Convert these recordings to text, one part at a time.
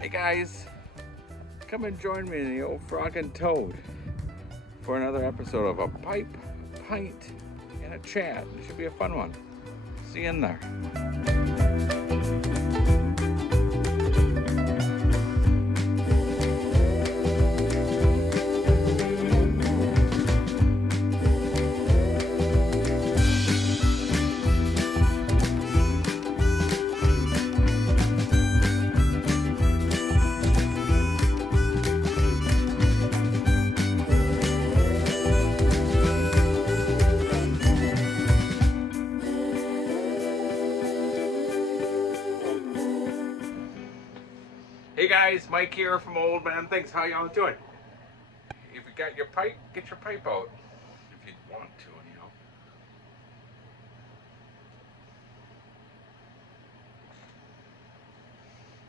Hey guys, come and join me in the old Frog and Toad for another episode of a pipe, pint, and a chat. It should be a fun one. See you in there. Hey guys, Mike here from Old Man Things. How y'all doing? If you got your pipe, get your pipe out. If you want to, anyhow.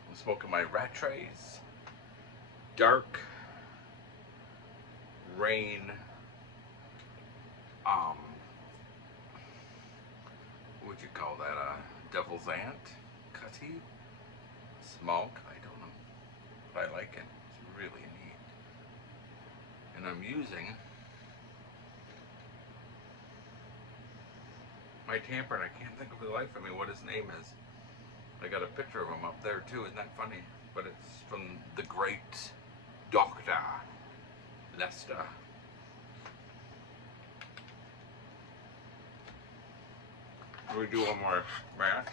I'm smoking my rat trays. Dark rain. What would you call that? Devil's ant? Cutty? Smoke? I don't know. But I like it. It's really neat. And I'm using my tamper, and I can't think of the life of me what his name is. I got a picture of him up there too. Isn't that funny? But it's from the great Dr. Lester. We do one more match.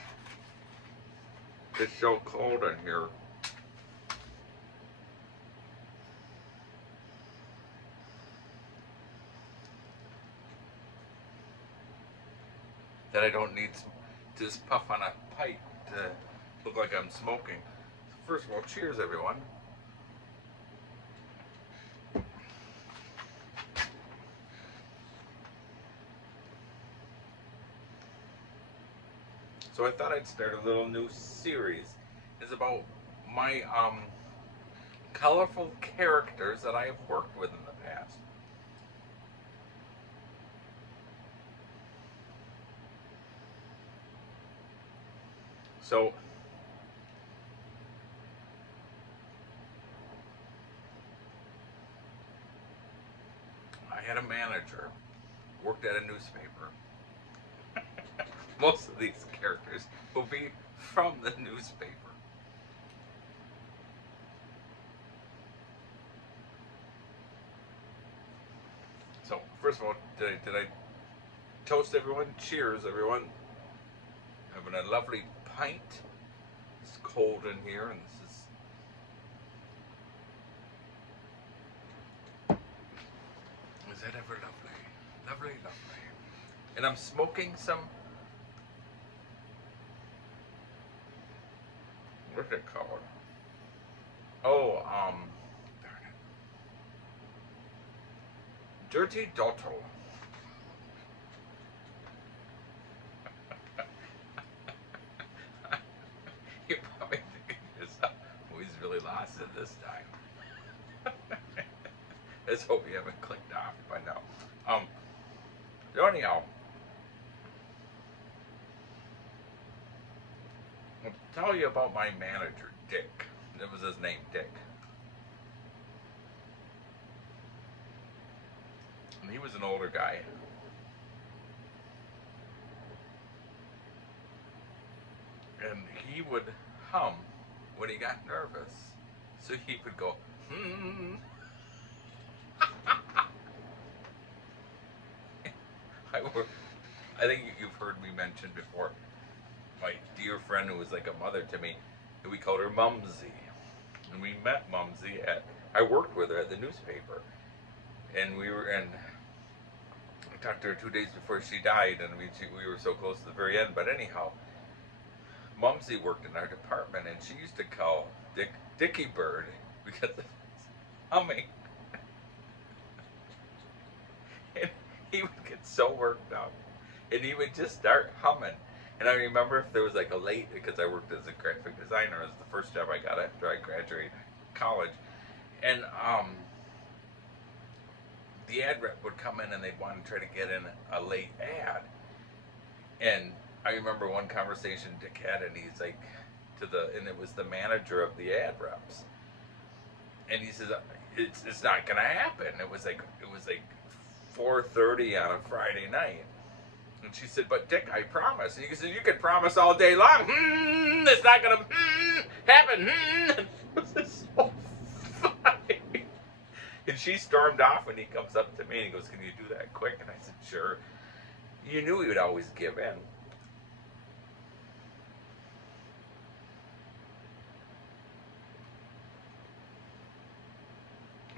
It's so cold in here. That I don't need to just puff on a pipe to look like I'm smoking. First of all, cheers everyone. So I thought I'd start a little new series. It's about my colorful characters that I have worked with in the past. So I had a manager, worked at a newspaper. Most of these characters will be from the newspaper. So first of all, did I toast everyone? Cheers everyone. Having a lovely pint. It's cold in here, and is that ever lovely? Lovely, lovely. And I'm smoking some, what's it called? Oh, darn it. Dirty Dottle. You're probably thinking to yourself, oh, he's really lost it this time. Let's hope you haven't clicked off by now. So anyhow, I'll tell you about my manager, Dick. That was his name, Dick. And he was an older guy. And he would hum when he got nervous. So he would go, hmm. I think you've heard me mention before my dear friend who was like a mother to me, we called her Mumsy. And we met Mumsy I worked with her at the newspaper. And I talked to her 2 days before she died, and we were so close to the very end. But anyhow, Mumsy worked in our department, and she used to call Dick Dickie Bird because of his humming. And he would get so worked up, and he would just start humming. And I remember if there was like a late, because I worked as a graphic designer, it was the first job I got after I graduated college, and the ad rep would come in and they'd want to try to get in a late ad. And I remember one conversation Dick had, and he's like and it was the manager of the ad reps. And he says, it's not gonna happen. It was like 4:30 on a Friday night. And she said, but Dick, I promise. And he said, you can promise all day long. It's not gonna happen. It was so funny. And she stormed off, and he comes up to me and he goes, can you do that quick? And I said, sure. You knew he would always give in.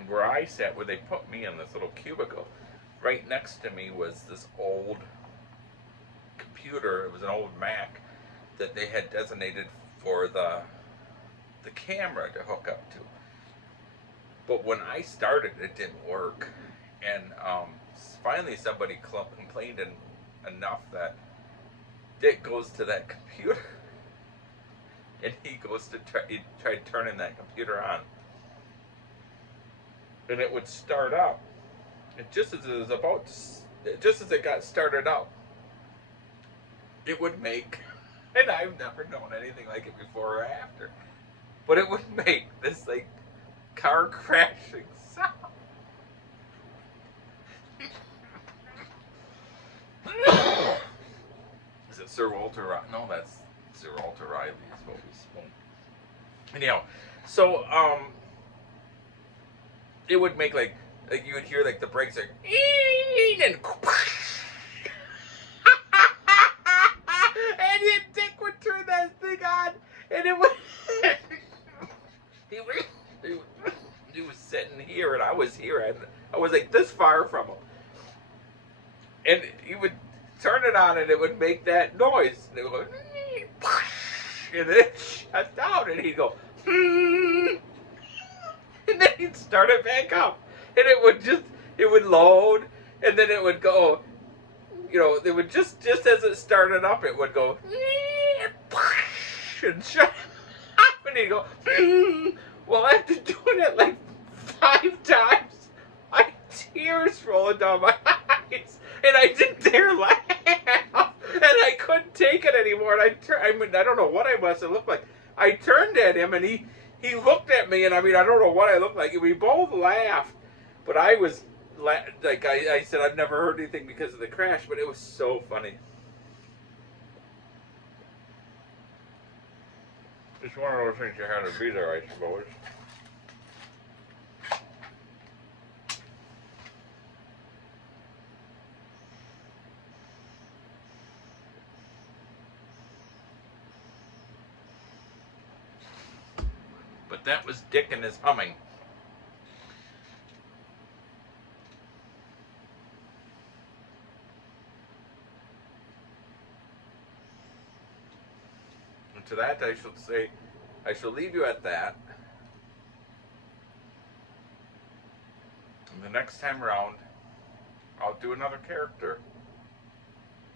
Where I sat, where they put me in this little cubicle, right next to me was this old computer. It was an old Mac that they had designated for the camera to hook up to. But when I started, it didn't work, and finally somebody complained enough that Dick goes to that computer, and he goes to he tried turning that computer on. And it would start up. And just as it got started up, it would make, and I've never known anything like it before or after, but it would make this like car crashing sound. Is it Sir Walter Riley? No, that's Sir Walter Riley is what we spoke. Anyhow, so it would make like you would hear like the brakes like and then and then Dick would turn that thing on, and it would he was sitting here and I was here, and I was like this far from him, and he would turn it on and it would make that noise, and it would go and then it shut down, and he'd go and then he'd start it back up, and it would load, and then it would go, it would just as it started up, it would go and shut up, and he'd go well, after doing it like 5 times, I had tears rolling down my eyes, and I didn't dare laugh, and I couldn't take it anymore, and I don't know what I must have looked like. I turned at him, and he looked at me, and I don't know what I looked like. And we both laughed, but I was like I said, I've never heard anything because of the crash, but it was so funny. It's one of those things you had to be there, I suppose. But that was Dick and his humming. And to that I shall say, I shall leave you at that. And the next time around, I'll do another character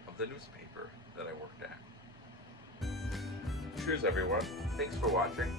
of the newspaper that I worked at. Cheers, everyone. Thanks for watching.